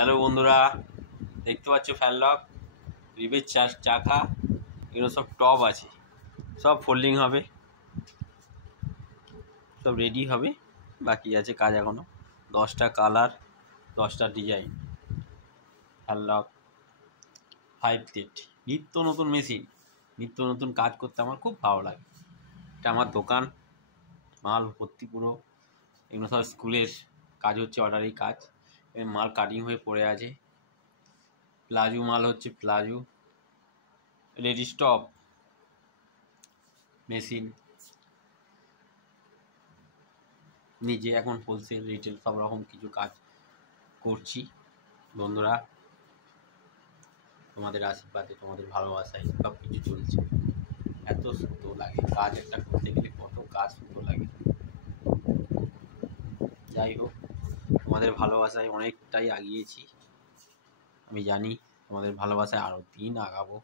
Hello বন্ধুরা, দেখতে পাচ্ছ ফ্যান লক, রিবের চাকা, এগুলো সব টপ আছে, সব ফোল্ডিং হবে, সব রেডি হবে। বাকি আছে কাজ এখনও। 10টা কালার, 10টা ডিজাইন। ফ্যান লক 5 প্লেট, নিত্য নতুন মেশিন, নিত্য নতুন কাজ করতে আমার খুব ভালো লাগে। এটা আমার দোকান, মাল ভর্তি পুরো। এগুলো সব স্কুলের কাজ হচ্ছে, অর্ডারি কাজ। মাল কাটিং হয়ে পড়ে আছে। প্লাজো মাল হচ্ছে, প্লাজো রেডি স্টপ মেশিন। নিজে এখন হোলসেল রিটেল সব রকম কিছু কাজ করছি। বন্ধুরা, তোমাদের আশীর্বাদে, তোমাদের ভালোবাসায় সব কিছু চলছে। এত সুন্দর লাগে কাজ একটা করতে গেলে, কত কাজ সুন্দর লাগে। যাই হোক, তোমাদের ভালোবাসায় অনেকটাই আগিয়েছি। আমি জানি তোমাদের ভালোবাসায় আরও দিন আগাবো।